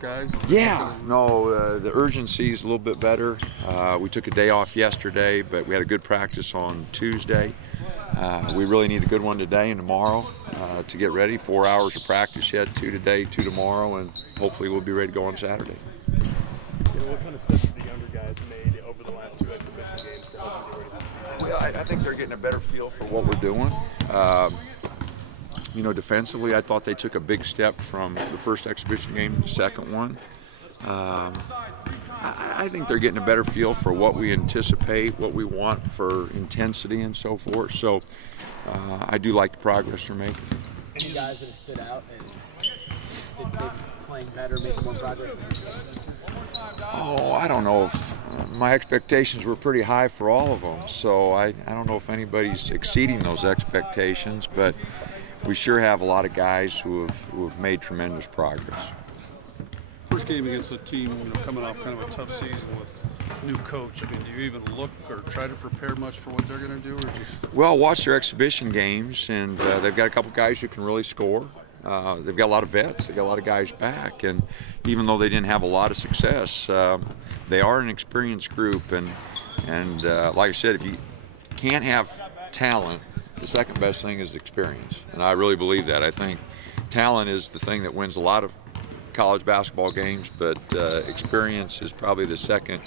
guys? Yeah, no, the urgency is a little bit better. We took a day off yesterday, but we had a good practice on Tuesday. We really need a good one today and tomorrow to get ready. 4 hours of practice yet, 2 today, 2 tomorrow, and hopefully we'll be ready to go on Saturday. What kind of steps have the younger guys made over the last 2 exhibition games to help you get ready for the season? Well, I think they're getting a better feel for what we're doing. You know, defensively, I thought they took a big step from the first exhibition game to the second one. I think they're getting a better feel for what we anticipate, what we want for intensity and so forth. So I do like the progress they're making. Any guys that have stood out as maybe playing better, making more progress than you? Oh, I don't know if my expectations were pretty high for all of them. So I don't know if anybody's exceeding those expectations, but we sure have a lot of guys who have made tremendous progress. First game against a team, coming off kind of a tough season with new coach. I mean, do you even look or try to prepare much for what they're going to do, or just? Well, watch their exhibition games, and they've got a couple guys who can really score. They've got a lot of vets. They've got a lot of guys back, and even though they didn't have a lot of success, they are an experienced group. And like I said, if you can't have talent, the second best thing is experience, and I really believe that. I think talent is the thing that wins a lot of college basketball games, but experience is probably the second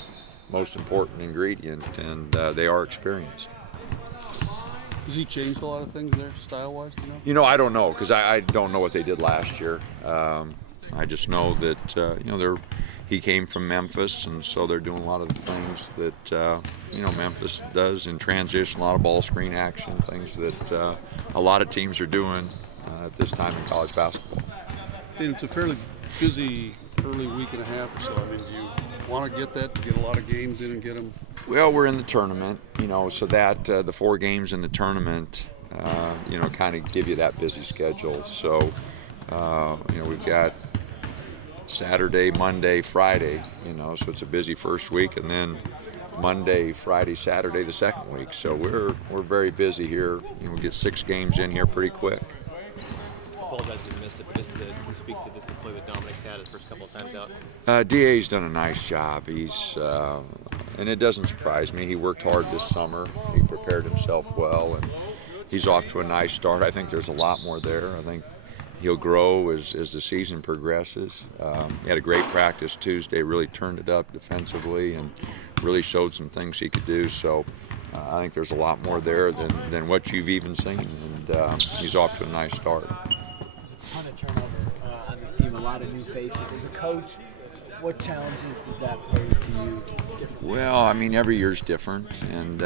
most important ingredient, and they are experienced. Has he changed a lot of things there, style-wise, do you know? You know, I don't know, because I don't know what they did last year. I just know that, you know, he came from Memphis, and so they're doing a lot of the things that, you know, Memphis does in transition, a lot of ball screen action, things that a lot of teams are doing at this time in college basketball. It's a fairly busy early week and a half or so. I mean, do you want to get a lot of games in and get them? Well, we're in the tournament, you know, so that the 4 games in the tournament, you know, kind of give you that busy schedule. So, you know, we've got Saturday, Monday, Friday, you know, so it's a busy first week, and then Monday, Friday, Saturday the second week. So we're very busy here. You know, we get 6 games in here pretty quick. I apologize if you missed it, but can you speak to just the play that Dominic's had his first couple of times out? DA's done a nice job. He's, and it doesn't surprise me. He worked hard this summer. He prepared himself well, and he's off to a nice start. I think there's a lot more there. I think he'll grow as the season progresses. He had a great practice Tuesday, really turned it up defensively and really showed some things he could do. So I think there's a lot more there than what you've even seen, and he's off to a nice start. There's a ton of turnover on this team, a lot of new faces. As a coach, what challenges does that pose to you? Well, I mean, every year's different, and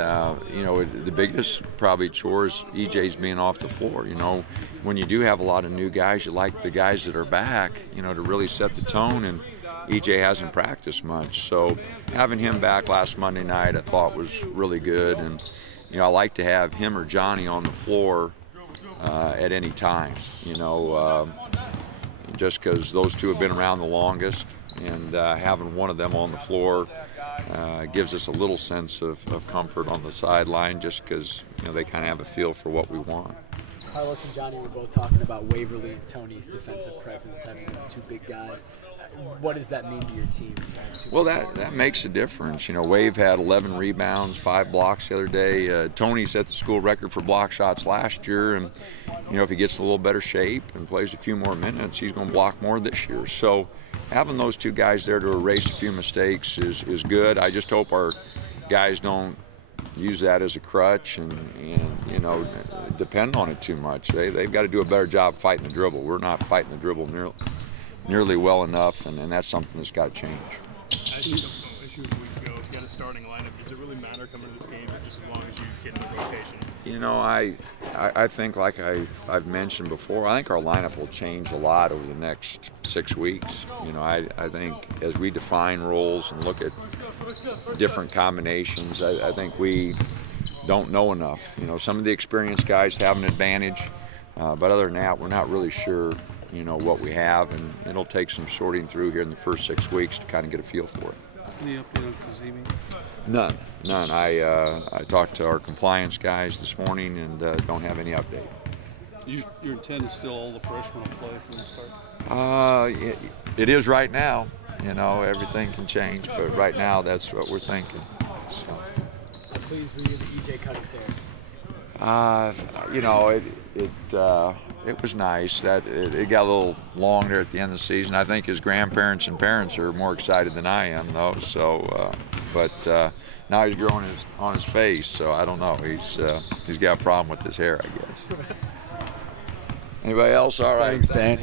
you know, the biggest probably chore is EJ's being off the floor. You know, when you do have a lot of new guys, you like the guys that are back, you know, to really set the tone, and EJ hasn't practiced much. So having him back last Monday night I thought was really good, and you know, I like to have him or Johnny on the floor at any time, you know, just because those two have been around the longest, and having one of them on the floor gives us a little sense of comfort on the sideline, just because, you know, they kind of have a feel for what we want. Carlos and Johnny were both talking about Waverly and Tony's defensive presence, having those 2 big guys. What does that mean to your team? Well, that makes a difference. You know, Wave had 11 rebounds, 5 blocks the other day. Tony set the school record for block shots last year, and you know, if he gets a little better shape and plays a few more minutes, he's going to block more this year. So having those 2 guys there to erase a few mistakes is good. I just hope our guys don't use that as a crutch and you know, depend on it too much. They've got to do a better job fighting the dribble. We're not fighting the dribble nearly well enough, and that's something that's got to change. As you weeks ago, if you had a starting lineup, does it really matter coming to this game, just as long as you get in the rotation? You know, I think, like I've mentioned before, I think our lineup will change a lot over the next 6 weeks. You know, I think as we define roles and look at different combinations, I think we don't know enough. You know, some of the experienced guys have an advantage, but other than that, we're not really sure, you know, what we have, and it'll take some sorting through here in the first 6 weeks to kind of get a feel for it. Any update on Kazemi? None. I talked to our compliance guys this morning and don't have any update. Your intent is still all the freshmen will play from the start? It is right now. You know, everything can change, but right now that's what we're thinking. So. How pleased were you that EJ cut his hair? You know, it was nice that it got a little long there at the end of the season. I think his grandparents and parents are more excited than I am, though. So, but now he's growing on his face, so I don't know. He's got a problem with his hair, I guess. Anybody else? All right. Thanks, Dan.